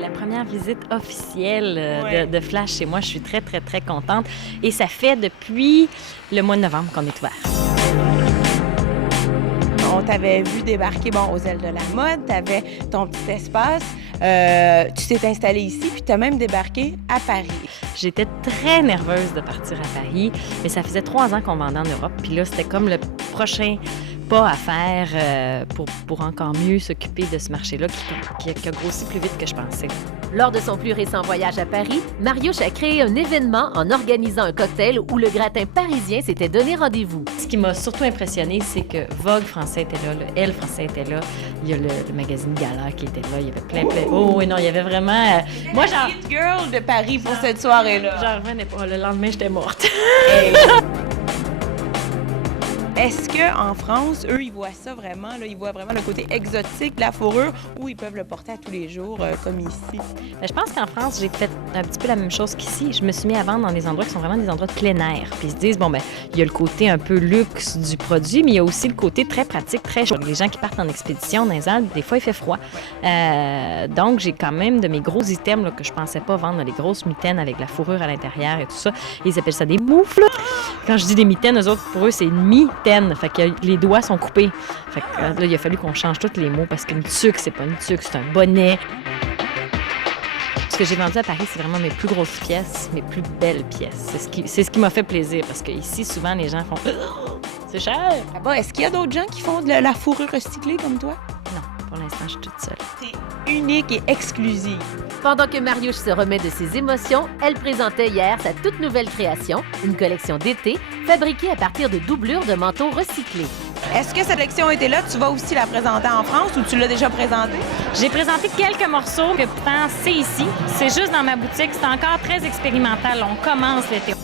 c'est la première visite officielle de Flash chez moi. Je suis très, très, très contente. Et ça fait depuis le mois de novembre qu'on est ouvert. On t'avait vu débarquer aux ailes de la mode, tu avais ton petit espace, tu t'es installé ici, puis tu as même débarqué à Paris. J'étais très nerveuse de partir à Paris, mais ça faisait 3 ans qu'on vendait en Europe, puis là, c'était comme le prochain pas à faire pour encore mieux s'occuper de ce marché-là qui a grossi plus vite que je pensais. Lors de son plus récent voyage à Paris, Mariouche a créé un événement en organisant un cocktail où le gratin parisien s'était donné rendez-vous. Ce qui m'a surtout impressionnée, c'est que Vogue français était là, le Elle français était là, il y a le magazine Gala qui était là, il y avait plein. Oh oui, non, il y avait vraiment... Moi, genre... Hit girl de Paris pour cette soirée-là. J'en revenais pas, le lendemain, j'étais morte. Hey. Est-ce qu'en France, eux, ils voient ça vraiment, là, ils voient vraiment le côté exotique de la fourrure ou ils peuvent le porter à tous les jours comme ici? Bien, je pense qu'en France, j'ai fait un petit peu la même chose qu'ici. Je me suis mis à vendre dans des endroits qui sont vraiment des endroits de plein air. Puis ils se disent, il y a le côté un peu luxe du produit, mais il y a aussi le côté très pratique, très chaud. Les gens qui partent en expédition dans les Alpes, des fois, il fait froid. Donc, j'ai quand même de mes gros items là, que je pensais pas vendre, les grosses mitaines avec la fourrure à l'intérieur et tout ça. Ils appellent ça des moufles. Quand je dis des mitaines, eux autres, pour eux, c'est une mitaine. Fait que les doigts sont coupés. Fait que là, il a fallu qu'on change tous les mots parce qu'une tuque, c'est pas une tuque, c'est un bonnet. Ce que j'ai vendu à Paris, c'est vraiment mes plus grosses pièces, mes plus belles pièces. C'est ce qui m'a fait plaisir parce qu'ici, souvent, les gens font « C'est cher! » Là-bas, est-ce qu'il y a d'autres gens qui font de la fourrure recyclée comme toi? Non, pour l'instant, je suis toute seule. T'es unique et exclusive. Pendant que Mariouche se remet de ses émotions, elle présentait hier sa toute nouvelle création, une collection d'été fabriquée à partir de doublures de manteaux recyclés. Est-ce que cette collection était là? Tu vas aussi la présenter en France ou tu l'as déjà présentée? J'ai présenté quelques morceaux que pourtant c'est ici. C'est juste dans ma boutique. C'est encore très expérimental. On commence l'été.